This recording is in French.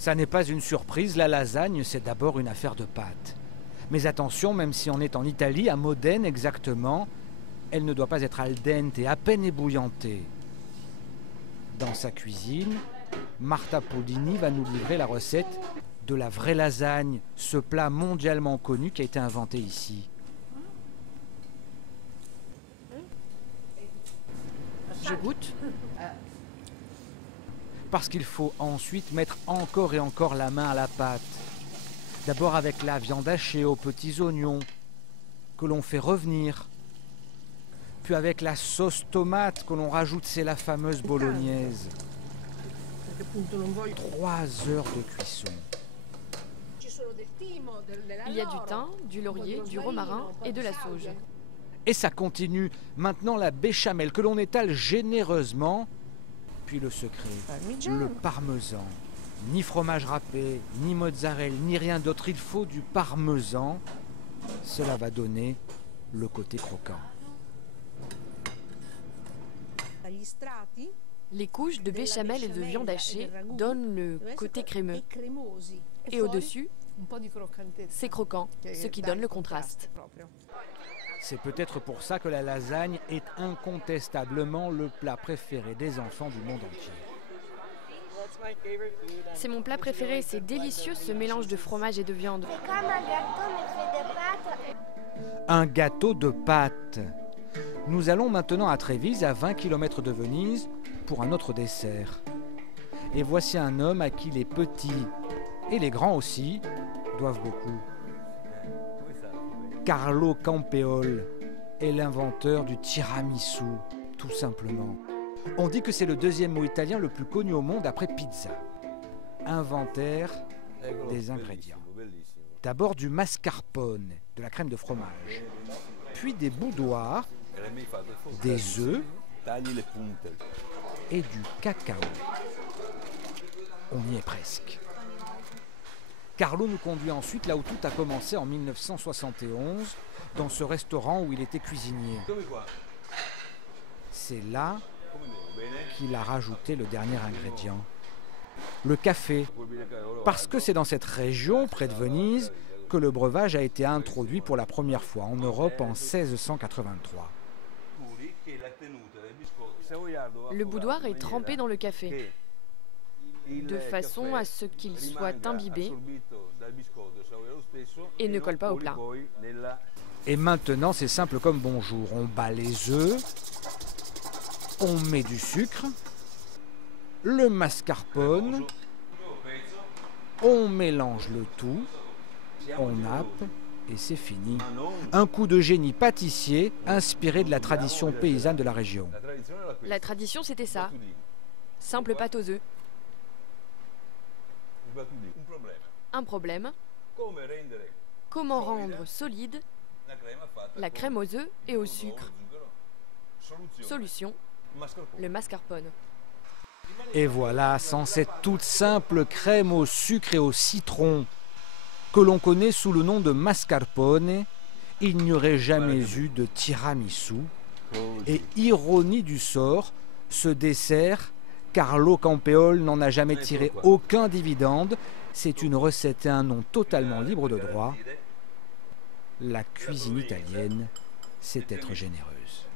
Ça n'est pas une surprise, la lasagne, c'est d'abord une affaire de pâte. Mais attention, même si on est en Italie, à Modène exactement, elle ne doit pas être al dente, à peine ébouillantée. Dans sa cuisine, Marta Pollini va nous livrer la recette de la vraie lasagne, ce plat mondialement connu qui a été inventé ici. Je goûte. Parce qu'il faut ensuite mettre encore et encore la main à la pâte. D'abord avec la viande hachée aux petits oignons, que l'on fait revenir. Puis avec la sauce tomate que l'on rajoute, c'est la fameuse bolognaise. 3 heures de cuisson. Il y a du thym, du laurier, du romarin et de la sauge. Et ça continue. Maintenant la béchamel que l'on étale généreusement. Puis le secret, le parmesan. Ni fromage râpé, ni mozzarella, ni rien d'autre. Il faut du parmesan. Cela va donner le côté croquant. Les couches de béchamel et de viande hachée donnent le côté crémeux. Et au-dessus, c'est croquant, ce qui donne le contraste. C'est peut-être pour ça que la lasagne est incontestablement le plat préféré des enfants du monde entier. C'est mon plat préféré, c'est délicieux ce mélange de fromage et de viande. Un gâteau de pâte. Nous allons maintenant à Trévise, à 20 km de Venise, pour un autre dessert. Et voici un homme à qui les petits, et les grands aussi, doivent beaucoup. Carlo Campeol est l'inventeur du tiramisu, tout simplement. On dit que c'est le deuxième mot italien le plus connu au monde après pizza. Inventaire des ingrédients. D'abord du mascarpone, de la crème de fromage, puis des boudoirs, des œufs et du cacao. On y est presque. Carlo nous conduit ensuite là où tout a commencé en 1971, dans ce restaurant où il était cuisinier. C'est là qu'il a rajouté le dernier ingrédient, le café, parce que c'est dans cette région, près de Venise, que le breuvage a été introduit pour la première fois en Europe en 1683. Le boudoir est trempé dans le café, de façon à ce qu'il soit imbibé et ne colle pas au plat. Et maintenant, c'est simple comme bonjour. On bat les œufs, on met du sucre, le mascarpone, on mélange le tout, on nappe et c'est fini. Un coup de génie pâtissier inspiré de la tradition paysanne de la région. La tradition, c'était ça. Simple pâte aux œufs. Un problème. Comment rendre solide la crème aux œufs et au sucre? Solution, le mascarpone. Et voilà, sans cette toute simple crème au sucre et au citron, que l'on connaît sous le nom de mascarpone, il n'y aurait jamais eu de tiramisu. Et ironie du sort, ce dessert, Carlo Campeol n'en a jamais tiré aucun dividende. C'est une recette et un nom totalement libre de droit. La cuisine italienne, c'est être généreuse.